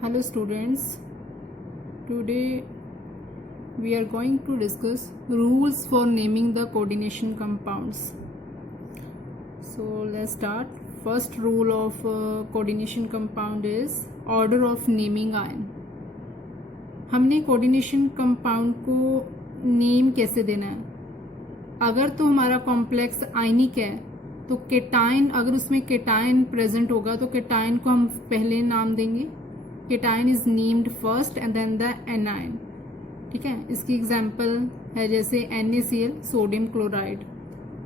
Hello students, today we are going to discuss rules for naming the coordination compounds. So let's start. First rule of coordination compound is order of naming ion. हमने coordination compound को name कैसे देना है? अगर तो हमारा complex आयनिक है तो केटाइन, अगर उसमें केटाइन प्रेजेंट होगा तो केटाइन को हम पहले नाम देंगे. Cation is named first and then the anion. ठीक है, इसकी एग्जांपल है जैसे NaCl, सोडियम क्लोराइड.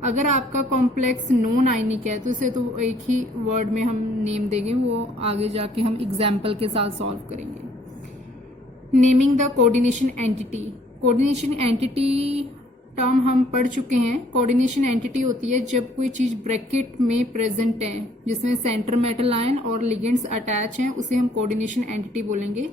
अगर आपका कॉम्प्लेक्स नॉन आयनिक है तो इसे तो एक ही वर्ड में हम नेम देंगे, वो आगे जाके हम एग्जांपल के साथ सॉल्व करेंगे. Naming the coordination entity. Coordination entity term हम पढ़ चुके हैं. कोऑर्डिनेशन एंटिटी होती है जब कोई चीज ब्रैकेट में प्रेजेंट है जिसमें सेंटर मेटल आयन और लिगेंड्स अटैच हैं, उसे हम कोऑर्डिनेशन एंटिटी बोलेंगे.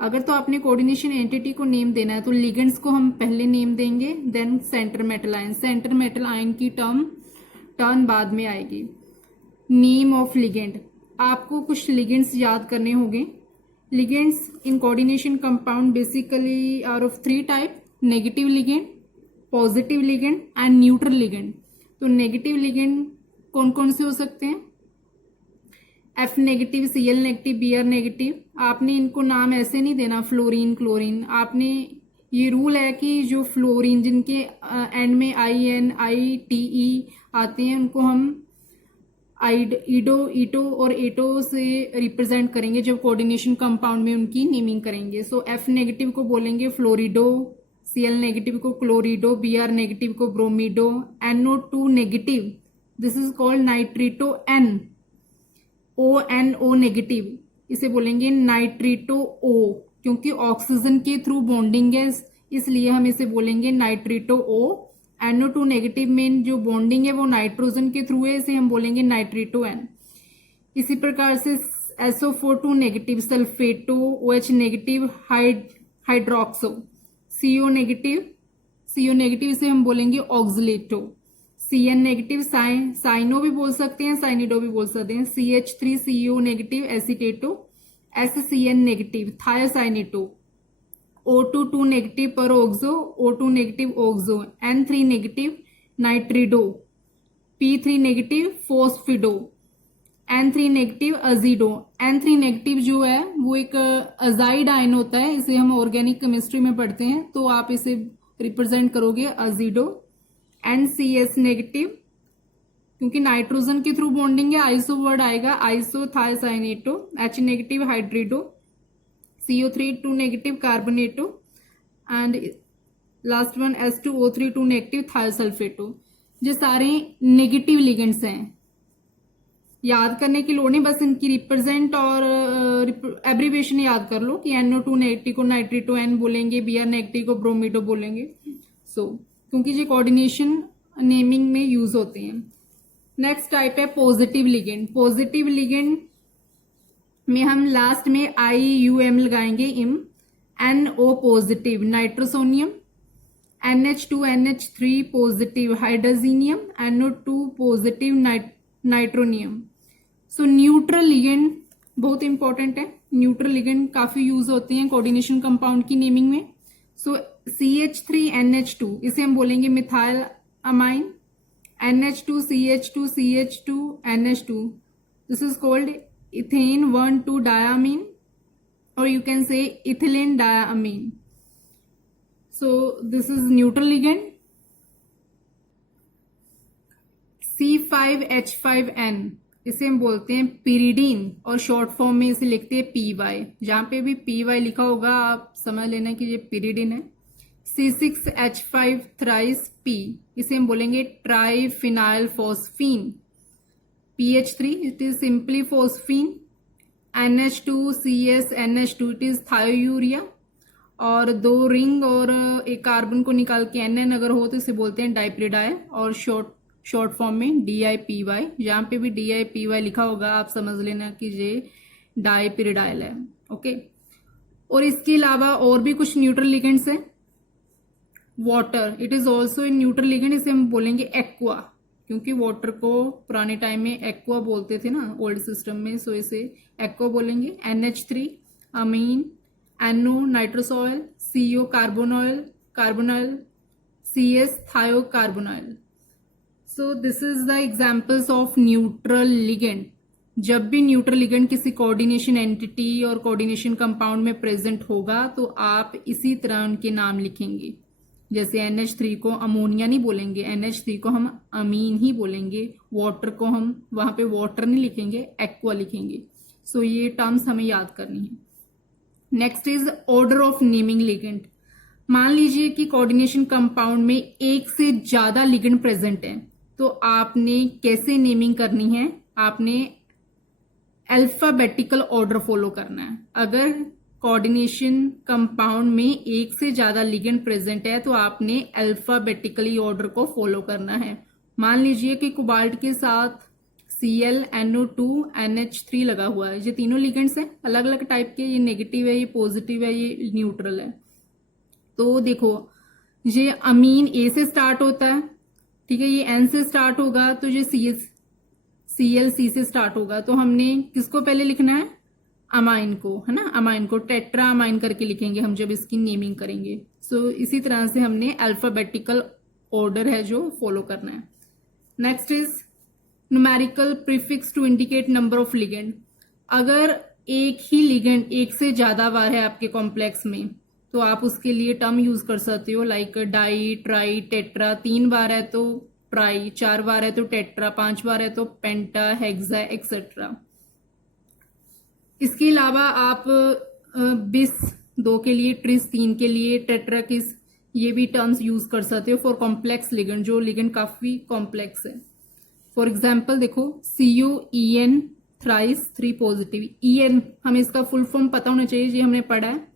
अगर तो आपने कोऑर्डिनेशन एंटिटी को नेम देना है तो लिगेंड्स को हम पहले नेम देंगे, then center metal ion. Center metal ion की टर्न बाद में आएगी. Name of ligand. आपको कुछ लिगेंड्स याद करने होंगे. Ligands in coordination compound basically are of 3 type: negative ligand, positive ligand and neutral ligand. तो नेगेटिव लिगेंड कौन कौन से हो सकते हैं? F negative, Cl negative, Br negative. आपने इनको नाम ऐसे नहीं देना फ्लोरीन, क्लोरीन. आपने ये रूल है कि जो फ्लोरीन जिनके एंड में IN, ITE आते हैं उनको हम ईडो और एटो से रिप्रेजेंट करेंगे जब कोऑर्डिनेशन कंपाउंड में उनकी नेमिंग करेंगे. सो F नेगेटिव को बोलेंगे फ्लोरिडो, Cl नेगेटिव को क्लोरिडो, Br नेगेटिव को bromido, NO2 negative this is called nitrito N. ONO negative इसे बोलेंगे नाइट्रिटो O, क्योंकि ऑक्सीजन के थ्रू बॉन्डिंग है इसलिए हम इसे बोलेंगे नाइट्रिटो O. NO2 नेगेटिव में जो बॉन्डिंग है वो नाइट्रोजन के थ्रू है, इसे हम बोलेंगे नाइट्रिटो N. इसी प्रकार से SO4 negative सल्फेटो, OH negative hydroxo, CO negative इसे हम बोलेंगे ऑक्सलेटो. CN नेगेटिव साइनो भी बोल सकते हैं, साइनिडो भी बोल सकते हैं. CH3CO negative acetato, SCN negative thiocyanato. O2 negative peroxo, O2 negative oxo. N3 negative nitrido, P3 negative phosphido, N3 negative azido. N3 negative जो है वो एक अजाइड आयन होता है, इसे हम ऑर्गेनिक केमिस्ट्री में पढ़ते हैं, तो आप इसे रिप्रेजेंट करोगे अजीडो. NCS नेगेटिव क्योंकि नाइट्रोजन के थ्रू बॉन्डिंग है, आइसो वर्ड आएगा, iso thiocyanato. H negative hydrido, CO3 negative carbonato and last one S2O3 negative thiosulfato. ये सारे नेगेटिव लिगेंड्स हैं. याद करने की लोड़ नहीं, बस इनकी रिप्रेजेंट और एब्रीविएशन याद कर लो कि NO2 नेगेटिव को नाइट्रिटो N बोलेंगे, Br नेगेटिव को ब्रोमिडो बोलेंगे. क्योंकि ये कोऑर्डिनेशन नेमिंग में यूज होते हैं. नेक्स्ट टाइप है पॉजिटिव लिगेंड. पॉजिटिव लिगेंड में हम लास्ट में IUM लगाएंगे, इम. NO positive nitrosonium, NH2NH3 positive hydrazinium, NO2 positive nitronium. So neutral ligand बहुत इंपॉर्टेंट है. न्यूट्रल लिगेंड काफी यूज होते हैं कोऑर्डिनेशन कंपाउंड की नेमिंग में. सो CH3NH2 इसे हम बोलेंगे methyl amine. NH2CH2CH2NH2 this is called ethane 1,2 diamine और you can say ethylene diamine. So this is neutral ligand. C5H5N इसे हम बोलते हैं पिरिडीन और शॉर्ट फॉर्म में इसे लिखते हैं PY. जहां पे भी PY लिखा होगा आप समझ लेना कि ये पिरिडीन है. C6H5 थ्राइस P इसे हम बोलेंगे triphenyl phosphine. PH3 it is simply phosphine. NH2CSNH2 it is thiourea. और 2 रिंग और एक कार्बन को निकाल के NN अगर हो तो इसे बोलते हैं डाइप्रिडाइल और शॉर्ट फॉर्म में DIPY. जहां पे भी DIPY लिखा होगा आप समझ लेना कि ये डाइपिरिडाइल है. ओके. और इसके अलावा और भी कुछ न्यूट्रल लिगेंड्स हैं. Water it is also in neutral ligand, इसे हम बोलेंगे एक्वा. क्योंकि वाटर को पुराने टाइम में एक्वा बोलते थे ना ओल्ड सिस्टम में, सो इसे एक्वा बोलेंगे. NH3 amine, NO nitrous oil, CO carbonyl, CS thiocarbonyl. So this is the examples of neutral ligand. जब भी न्यूट्रल लिगेंड किसी कोऑर्डिनेशन एंटिटी और कोऑर्डिनेशन कंपाउंड में प्रेजेंट होगा तो आप इसी तरह उनके नाम लिखेंगे। जैसे NH3 को अमोनिया नहीं बोलेंगे, NH3 को हम अमीन ही बोलेंगे, वाटर को हम वहां पे वाटर नहीं लिखेंगे, एक्वा लिखेंगे। सो ये टर्म्स हमें याद करनी है। Next is order of naming ligand. मान लीजिए कि कोऑर्डिनेशन कंपाउंड में एक से ज्यादा लिगेंड प्रेजेंट है, तो आपने कैसे नेमिंग करनी है? आपने अल्फाबेटिकल ऑर्डर फॉलो करना है। अगर कोऑर्डिनेशन कंपाउंड में एक से ज्यादा लिगेंड प्रेजेंट है तो आपने अल्फाबेटिकली ऑर्डर को फॉलो करना है। मान लीजिए कि कोबाल्ट के साथ Cl, NO2, NH3 लगा हुआ है। ये तीनों लिगेंड्स हैं अलग अलग टाइप के, ये नेगेटिव है, ये पॉजिटिव है, ये न्यूट्रल है। तो देखो ये अमीन ए से स्टार्ट होता है, ठीक है, ये N से स्टार्ट होगा, तो ये Cl C से स्टार्ट होगा। तो हमने किसको पहले लिखना है? अमाइन को, है ना, अमाइन को टेट्रा अमाइन करके लिखेंगे हम जब इसकी नेमिंग करेंगे। सो इसी तरह से हमने अल्फाबेटिकल ऑर्डर है जो फॉलो करना है। Next is numerical prefix to indicate number of ligand. अगर एक ही लिगेंड एक से ज्यादा बार है आपके कॉम्प्लेक्स में तो आप उसके लिए टर्म यूज कर सकते हो, लाइक डाई, ट्राई, टेट्रा। 3 बार है तो ट्राई, 4 बार है तो टेट्रा, 5 बार है तो पेंटा, हेक्सा एक्सेट्रा। इसके अलावा आप बिस 2 के लिए, ट्रिस 3 के लिए, टेट्राकिस, ये भी टर्म्स यूज कर सकते हो फॉर कॉम्प्लेक्स लिगेंड, जो लिगेंड काफी कॉम्प्लेक्स है। फॉर एग्जाम्पल देखो CuEn थ्राइस 3 पॉजिटिव। En हमें इसका फुल फॉर्म पता होना चाहिए, ये हमने पढ़ा है।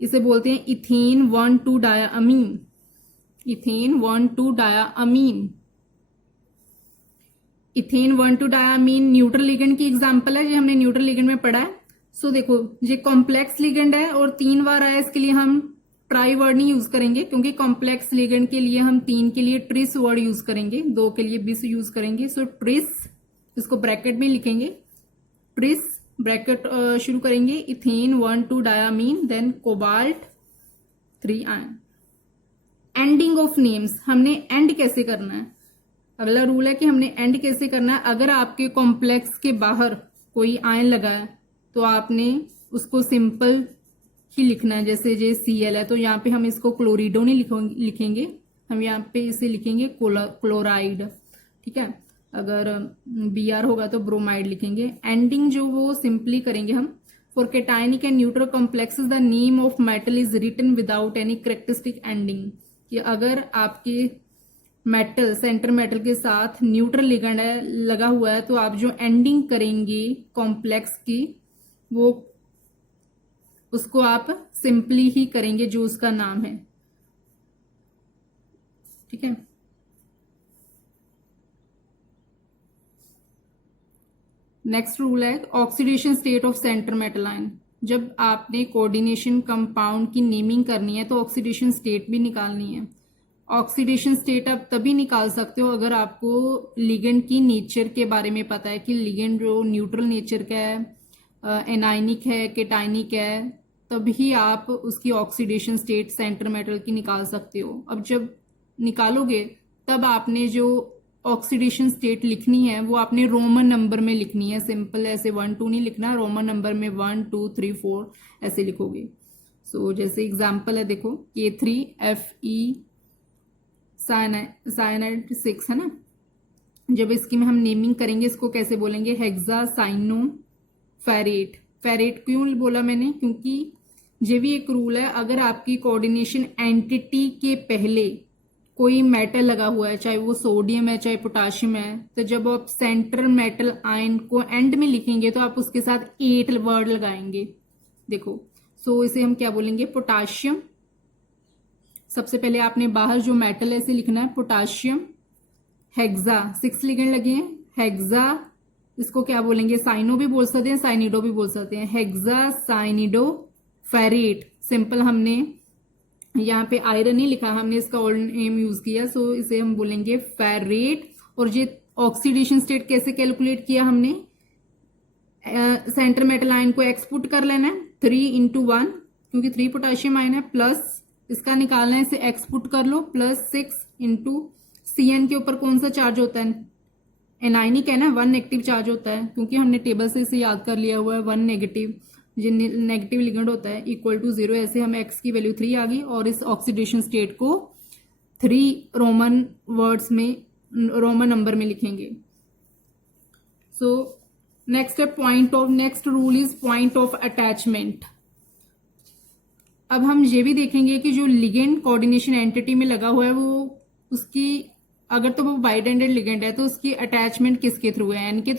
इसे बोलते हैं ethane 1,2 diamine. Ethane 1,2 diamine. Ethane 1,2 diamine neutral ligand की एग्जांपल है, ये हमने न्यूट्रल लिगेंड में पढ़ा है। सो देखो ये कॉम्प्लेक्स लिगेंड है और 3 बार आया, इसके लिए हम ट्राई वर्ड नहीं यूज करेंगे, क्योंकि कॉम्प्लेक्स लिगेंड के लिए हम 3 के लिए ट्रिस वर्ड यूज करेंगे, 2 के लिए बिस यूज करेंगे। सो ट्रिस, इसको ब्रैकेट में लिखेंगे, ट्रिस ब्रैकेट शुरू करेंगे, ethane 1,2 diamine, then cobalt 3 ion. Ending of names, हमने एंड कैसे करना है? अगला रूल है कि हमने एंड कैसे करना है। अगर आपके कॉम्प्लेक्स के बाहर कोई आयन लगा है तो आपने उसको सिंपल ही लिखना है। जैसे ये Cl है तो यहाँ पे हम इसको क्लोरिडो नहीं लिखेंगे, हम यहाँ पे इसे लिखेंगे क्लोराइड, ठीक है। अगर Br होगा तो ब्रोमाइड लिखेंगे। एंडिंग जो वो सिंपली करेंगे हम। For cationic and neutral complexes the name of metal is written without any characteristic ending. कि अगर आपके मेटल, सेंटर मेटल के साथ न्यूट्रल लिगेंड है लगा हुआ है तो आप जो एंडिंग करेंगे कॉम्प्लेक्स की, वो उसको आप सिंपली ही करेंगे जो उसका नाम है, ठीक है। नेक्स्ट रूल है oxidation state of centre metal ion. जब आपने कोऑर्डिनेशन कंपाउंड की नेमिंग करनी है तो ऑक्सीडेशन स्टेट भी निकालनी है। ऑक्सीडेशन स्टेट आप तभी निकाल सकते हो अगर आपको लिगेंड की नेचर के बारे में पता है कि लिगेंड जो न्यूट्रल नेचर का है, एनाइनिक है, केटाइनिक है, तभी आप उसकी ऑक्सीडेशन स्टेट सेंटर मेटल की निकाल सकते हो। अब जब निकालोगे तब आपने जो ऑक्सीडेशन स्टेट लिखनी है वो आपने रोमन नंबर में लिखनी है। सिंपल ऐसे 1 2 नहीं लिखना, रोमन नंबर में 1 2 3 4 ऐसे लिखोगे। सो जैसे एग्जांपल है देखो K3Fe साइनाइड 6 है ना। जब इसकी में हम नेमिंग करेंगे इसको कैसे बोलेंगे? हेक्सासाइनोफेरेट। फेरेट क्यों बोला मैंने? क्योंकि ये भी एक रूल है, अगर आपकी कोऑर्डिनेशन एंटिटी के पहले कोई मेटल लगा हुआ है, चाहे वो सोडियम है चाहे पोटाशियम है, तो जब आप सेंटर मेटल आयन को एंड में लिखेंगे तो आप उसके साथ 8 वर्ड लगाएंगे। देखो सो इसे हम क्या बोलेंगे? पोटाशियम। सबसे पहले आपने बाहर जो मेटल है इसे लिखना है पोटाशियम। हेक्सा 6 लिगेंड लगे हैं, हेक्सा, इसको क्या बोलेंगे? साइनो भी बोल सकते हैं, साइनिडो भी बोल सकते हैं। Hexa साइनिडो ferret. सिंपल हमने यहाँ पे आयरन नहीं लिखा, हमने इसका ओल्ड नेम यूज किया, सो इसे हम बोलेंगे फेरेट। और ये ऑक्सीडेशन स्टेट कैसे कैलकुलेट किया हमने? सेंटर मेटल आयन को एक्सपुट कर लेना है, 3 × 1 क्योंकि 3 पोटेशियम आयन है, प्लस इसका निकालना है, इसे x पुट कर लो, प्लस 6 × Cn के ऊपर कौन सा चार्ज होता है, एनाइनिक है ना, 1 नेगेटिव चार्ज होता है, क्योंकि हमने टेबल से इसे याद कर लिया हुआ है, 1 नेगेटिव, जो नेगेटिव लिगेंड होता है इक्वल टू 0। ऐसे हमें x की वैल्यू 3 आ गई और इस ऑक्सीडेशन स्टेट को 3 रोमन वर्ड्स में, रोमन नंबर में लिखेंगे। सो नेक्स्ट है next rule is point of attachment. अब हम ये भी देखेंगे कि जो लिगेंड कोऑर्डिनेशन एंटिटी में लगा हुआ है वो उसकी, अगर तो वो बाइडेंडेड लिगेंड है तो उसकी अटैचमेंट किसके थ्रू है, एन के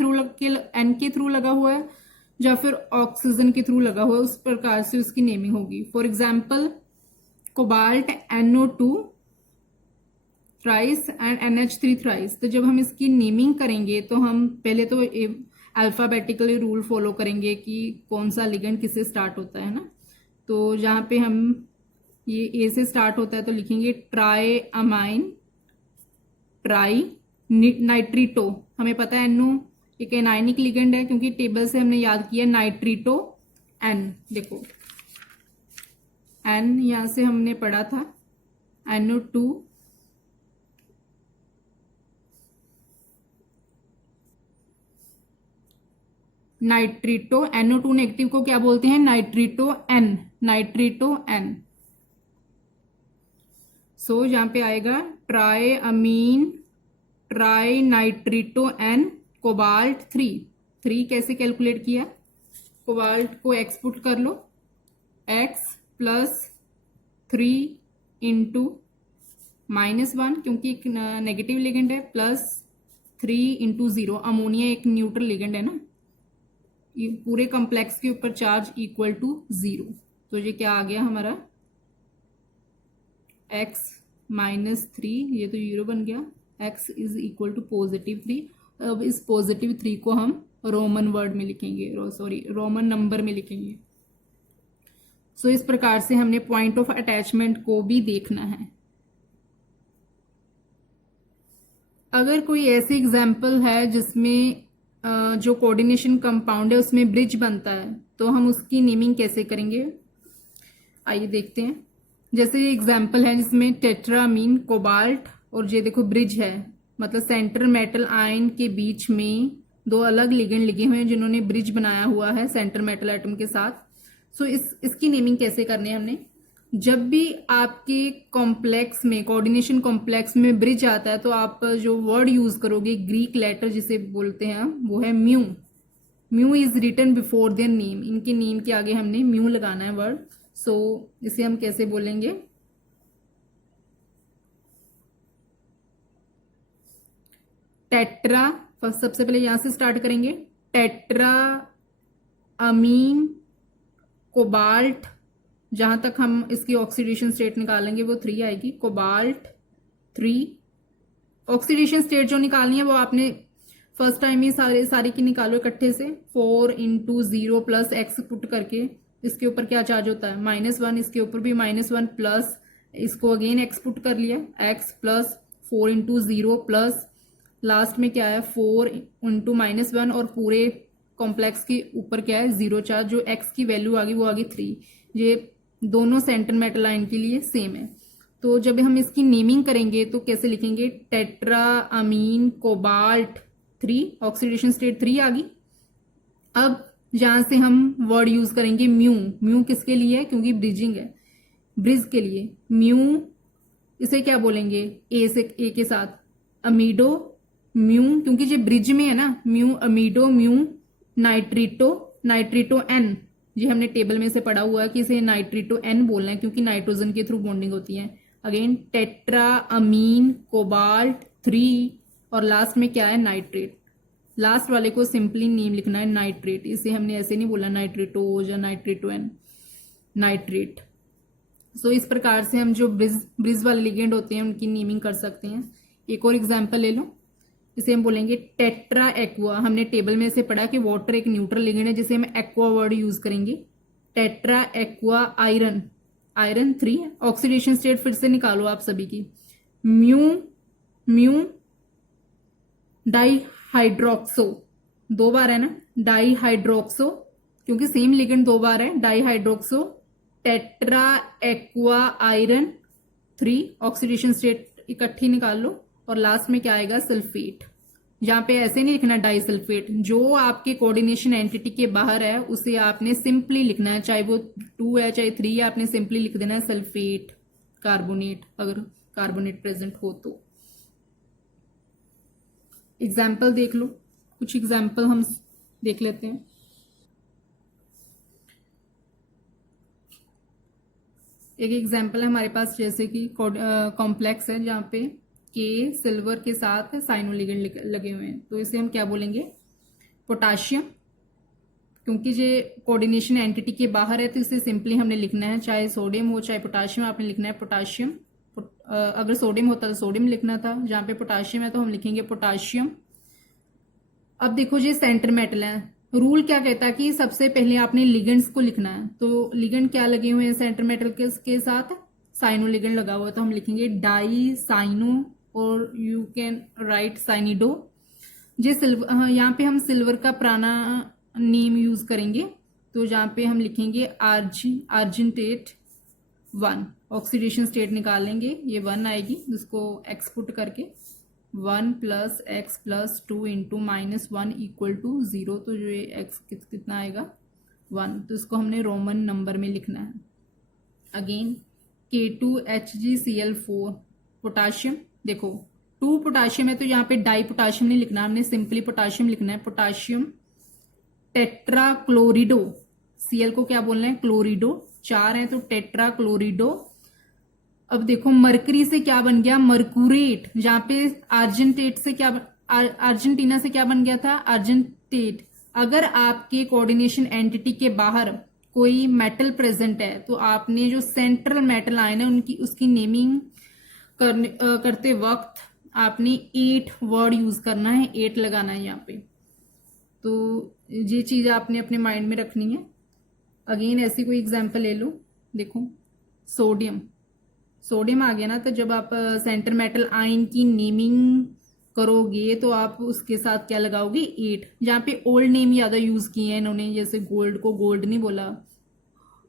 थ्रू लगा हुआ है या फिर ऑक्सीजन के थ्रू लगा हुआ है, उस प्रकार से उसकी नेमिंग होगी। For example cobalt NO2 thrice and NH3 thrice. तो जब हम इसकी नेमिंग करेंगे तो हम पहले तो अल्फाबेटिकली रूल फॉलो करेंगे कि कौन सा लिगेंड किससे स्टार्ट होता है ना। तो जहां पे हम ये ए से स्टार्ट होता है तो लिखेंगे ट्राई अमाइन ट्राई नाइट्रीटो। हमें पता है NO एक एनाइनिक लिगेंड है क्योंकि टेबल से हमने याद किया नाइट्रीटो N। देखो N यहां से हमने पढ़ा था NO2 नाइट्रीटो, NO2 नेगेटिव को क्या बोलते हैं, नाइट्रीटो N, नाइट्रीटो N। सो यहां पे आएगा ट्राई अमीन ट्राई नाइट्रीटो N कोबाल्ट 3 कैसे कैलकुलेट किया, कोबाल्ट को x पुट कर लो, x प्लस 3 × -1 क्योंकि एक नेगेटिव लिगेंड है, प्लस 3 × 0, अमोनिया एक न्यूट्रल लिगेंड है ना, ये पूरे कॉम्प्लेक्स के ऊपर चार्ज इक्वल टू 0। तो ये क्या आ गया हमारा x -3, ये तो 0 बन गया, x इज इक्वल टू +3। अब इस +3 को हम रोमन वर्ड में लिखेंगे, रोमन नंबर में लिखेंगे। सो इस प्रकार से हमने पॉइंट ऑफ अटैचमेंट को भी देखना है। अगर कोई ऐसी एग्जाम्पल है जिसमें जो कोऑर्डिनेशन कंपाउंड है उसमें ब्रिज बनता है तो हम उसकी नेमिंग कैसे करेंगे, आइए देखते हैं। जैसे ये एग्जाम्पल है जिसमें टेट्रामीन कोबाल्ट और ये देखो ब्रिज है, मतलब सेंटर मेटल आयन के बीच में 2 अलग लिगेंड लिखे हुए हैं जिन्होंने ब्रिज बनाया हुआ है सेंटर मेटल एटम के साथ। सो इसकी नेमिंग कैसे करनी है हमने, जब भी आपके कॉम्प्लेक्स में, कोऑर्डिनेशन कॉम्प्लेक्स में ब्रिज आता है तो आप जो वर्ड यूज करोगे, ग्रीक लेटर जिसे बोलते हैं वो है mu. Mu is written before their name, इनके नेम के आगे हमने म्यू लगाना है वर्ड। सो इसे हम कैसे बोलेंगे, टेट्रा, फर्स्ट सबसे पहले यहां से स्टार्ट करेंगे, टेट्रा अमीन कोबाल्ट, जहां तक हम इसकी ऑक्सीडेशन स्टेट निकालेंगे वो 3 आएगी, कोबाल्ट 3। ऑक्सीडेशन स्टेट जो निकालनी है वो आपने फर्स्ट टाइम ही सारी की निकालो इकट्ठे से, 4 × 0 प्लस x पुट करके, इसके ऊपर क्या चार्ज होता है -1, इसके ऊपर भी -1 प्लस इसको अगेन x पुट कर लिया, x प्लस 4 × 0 प्लस लास्ट में क्या है 4 × -1 और पूरे कॉम्प्लेक्स के ऊपर क्या है 0 चार्ज, जो x की वैल्यू आ गई वो आ गई 3। ये दोनों सेंटर मेटल आयन के लिए सेम है। तो जब हम इसकी नेमिंग करेंगे तो कैसे लिखेंगे, tetra amine cobalt 3, oxidation state 3 आ गई। अब जहां से हम वर्ड यूज करेंगे म्यू, म्यू किसके लिए है, क्योंकि ब्रिजिंग है, ब्रिज के लिए म्यू, इसे क्या बोलेंगे ए के साथ अमीडो म्यू, क्योंकि ये ब्रिज में है ना, म्यू अमीडो म्यू नाइट्रीटो N, ये हमने टेबल में से पढ़ा हुआ है कि इसे नाइट्रीटो N बोलना है क्योंकि नाइट्रोजन के थ्रू बॉन्डिंग होती है। अगेन टेट्रा अमीन कोबाल्ट 3 और लास्ट में क्या है नाइट्रेट, लास्ट वाले को सिंपली नेम लिखना है नाइट्रेट, इसे हमने ऐसे नहीं बोला नाइट्रेटोज या नाइट्रेटो N, नाइट्रेट। सो इस प्रकार से हम जो ब्रिज वाले लिगेंड होते हैं उनकी नेमिंग कर सकते हैं। एक और एग्जाम्पल ले लो, इसे हम बोलेंगे टेट्रा एक्वा, हमने टेबल में से पढ़ा कि वाटर एक न्यूट्रल लिगेंड है जिसे हम एक्वा वर्ड यूज करेंगे, tetra aqua iron 3। Oxidation state फिर से निकालो आप सभी की, म्यू डाईहाइड्रोक्सो, 2 बार है ना, डाईहाइड्रोक्सो क्योंकि सेम लिगेंड 2 बार है, di hydroxo tetra aqua iron 3, oxidation state इकट्ठी निकाल लो और लास्ट में क्या आएगा, सल्फेट। यहाँ पे ऐसे नहीं लिखना डाई सल्फेट, जो आपके कोऑर्डिनेशन एंटिटी के बाहर है उसे आपने सिंपली लिखना है, चाहे वो 2 है चाहे 3 है, आपने सिंपली लिख देना है सल्फेट कार्बोनेट, अगर कार्बोनेट प्रेजेंट हो तो। एग्जाम्पल देख लो, कुछ एग्जाम्पल हम देख लेते हैं। एक एग्जाम्पल है हमारे पास, जैसे कि कॉम्प्लेक्स है जहाँ पे के सिल्वर के साथ साइनोलिगेंड लगे हुए हैं, तो इसे हम क्या बोलेंगे, पोटाशियम। क्योंकि ये कोऑर्डिनेशन एंटिटी के बाहर है तो इसे सिंपली हमने लिखना है, चाहे सोडियम हो चाहे पोटाशियम, आपने लिखना है पोटाशियम। अगर सोडियम होता तो सोडियम लिखना था, जहाँ पे पोटाशियम है तो हम लिखेंगे पोटाशियम। अब देखो ये सेंटर मेटल है, रूल क्या कहता है कि सबसे पहले आपने लिगेंड्स को लिखना है, तो लिगेंड क्या लगे हुए हैं सेंटर मेटल के साथ, साइनो लिगेंड लगा हुआ है, तो हम लिखेंगे डाई साइनो और यू कैन राइट साइनिडो। ये सिल्वर, यहाँ पे हम सिल्वर का पुराना नेम यूज करेंगे, तो जहाँ पे हम लिखेंगे आर्जेंटेट 1, ऑक्सीडेशन स्टेट निकालेंगे, ये 1 आएगी, जिसको एक्सपुट करके 1 + x + 2 × -1 = 0, तो जो ये x कितना आएगा 1, तो इसको हमने रोमन नंबर में लिखना है। अगेन K2HgCl4 पोटाशियम, देखो 2 पोटाशियम है तो यहाँ पे डाई पोटाशियम नहीं लिखना, हमने सिंपली पोटाशियम लिखना है, पोटाशियम टेट्रा क्लोरिडो, Cl को क्या बोलना है, क्लोरिडो, 4 है तो टेट्रा क्लोरिडो। अब देखो मरकरी से क्या बन गया, मरकुरेट, जहां पे आर्जेंटेट से क्या अर्जेंटीना से क्या बन गया था, अर्जेंटेट। अगर आपके कोऑर्डिनेशन एंटिटी के बाहर कोई मेटल प्रेजेंट है तो आपने जो सेंट्रल मेटल आए ना उनकी उसकी नेमिंग करते वक्त आपने 8 वर्ड यूज करना है, 8 लगाना है यहाँ पे, तो ये चीज आपने अपने माइंड में रखनी है। अगेन ऐसी कोई एग्जांपल ले लो, देखो सोडियम, सोडियम आ गया ना, तो जब आप सेंटर मेटल आयन की नेमिंग करोगे तो आप उसके साथ क्या लगाओगे, 8। जहाँ पे ओल्ड नेम ज्यादा यूज किए हैं इन्होंने, जैसे गोल्ड को गोल्ड नहीं बोला,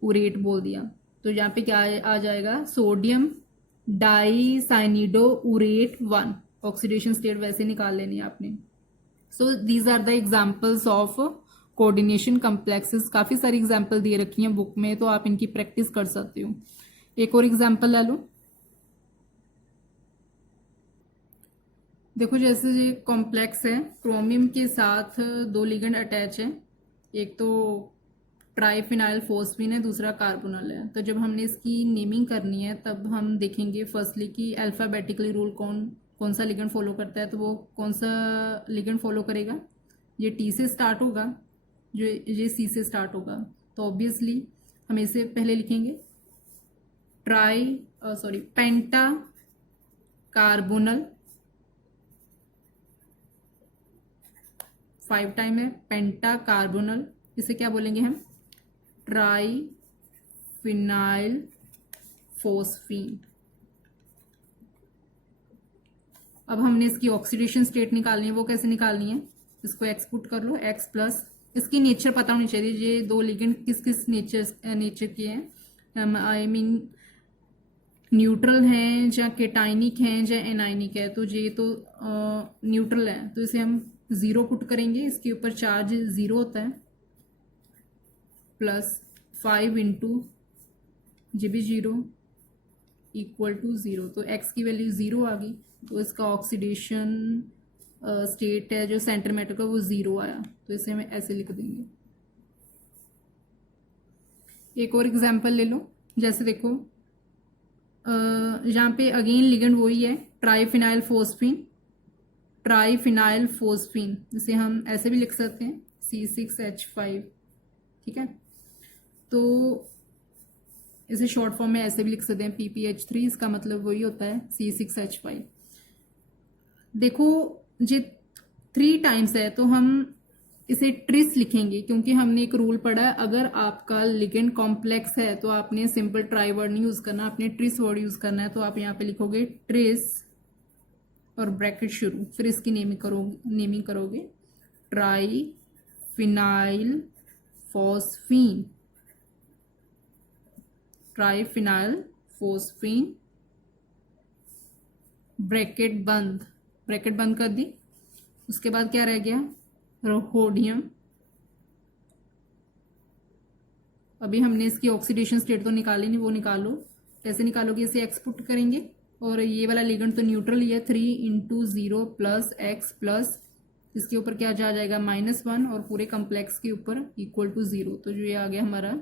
उरेट बोल दिया, तो यहाँ पे क्या आ जाएगा, sodium di cyanido aurate 1, oxidation state वैसे निकाल लेनी है आपने। So these are the examples of coordination complexes. काफी सारी एग्जाम्पल दिए रखी हैं बुक में, तो आप इनकी प्रैक्टिस कर सकते हो। एक और एग्जाम्पल ले लो, देखो जैसे ये कॉम्प्लेक्स है, क्रोमियम के साथ 2 लिगेंड अटैच है, एक तो ट्राइफिनाइल फोस्फीन है, दूसरा कार्बोनल है। तो जब हमने इसकी नेमिंग करनी है तब हम देखेंगे फर्स्टली कि अल्फाबेटिकली रूल कौन सा लिगेंड फॉलो करता है, तो वो कौन सा लिगेंड फॉलो करेगा, ये टी से स्टार्ट होगा, जो ये सी से स्टार्ट होगा, तो ऑब्वियसली हम इसे पहले लिखेंगे पेंटा कार्बोनल, 5 टाइम है पेंटा कार्बोनल, इसे क्या बोलेंगे हम, ट्राइफिनाइल फोस्फीन। अब हमने इसकी ऑक्सीडेशन स्टेट निकालनी है, वो कैसे निकालनी है, इसको एक्सपुट कर लो, x प्लस, इसकी नेचर पता होनी चाहिए, ये 2 लिगेंड किस किस नेचर के हैं, आई मीन न्यूट्रल हैं या केटाइनिक हैं या एनाइनिक है, तो ये तो न्यूट्रल है, तो इसे हम 0 पुट करेंगे, इसके ऊपर चार्ज 0 होता है, प्लस 5 × ये भी 0 = 0, तो x की वैल्यू 0 आ गई, तो इसका ऑक्सीडेशन स्टेट है जो सेंटर मेटल का वो 0 आया, तो इसे हम ऐसे लिख देंगे। एक और एग्जांपल ले लो, जैसे देखो यहाँ पे अगेन लिगेंड वही है, ट्राइफिनाइल फोस्फीन, जिसे हम ऐसे भी लिख सकते हैं C6H5, ठीक है, तो इसे शॉर्ट फॉर्म में ऐसे भी लिख सकते हैं PPH3, इसका मतलब वही होता है C6H5। देखो ये 3 टाइम्स है तो हम इसे ट्रिस लिखेंगे, क्योंकि हमने एक रूल पढ़ा है, अगर आपका लिगेंड कॉम्प्लेक्स है तो आपने सिंपल ट्राई वर्ड नहीं यूज करना, आपने ट्रिस वर्ड यूज करना है, तो आप यहाँ पे लिखोगे ट्रिस और ब्रैकेट शुरू, फिर इसकी नेमिंग करोगे try phenyl phosphine, triphenyl phosphine, bracket बंद कर दी। उसके बाद क्या रह गया, रोहोडियम। अभी हमने इसकी ऑक्सीडेशन स्टेट तो निकाली नहीं, वो निकालो। कैसे निकालोगे, इसे एक्स पुट करेंगे और ये वाला लिगेंड तो न्यूट्रल ही है, 3 × 0 + x प्लस इसके ऊपर क्या जा जाएगा -1 और पूरे कम्प्लेक्स के ऊपर = 0। तो जो ये आ गया हमारा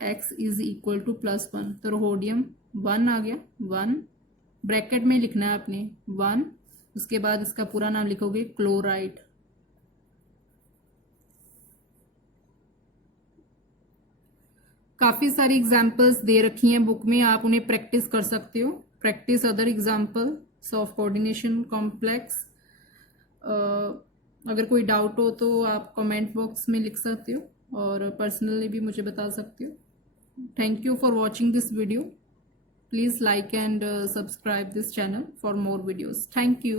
x = +1, तो रोहोडियम 1 आ गया, 1 ब्रैकेट में लिखना है आपने 1। उसके बाद इसका पूरा नाम लिखोगे क्लोराइड। काफ़ी सारी एग्जाम्पल्स दे रखी हैं बुक में, आप उन्हें प्रैक्टिस कर सकते हो। Practice other examples of coordination complex. अगर कोई डाउट हो तो आप कमेंट बॉक्स में लिख सकते हो और पर्सनली भी मुझे बता सकते हो। Thank you for watching this video. Please like and subscribe this channel for more videos. Thank you.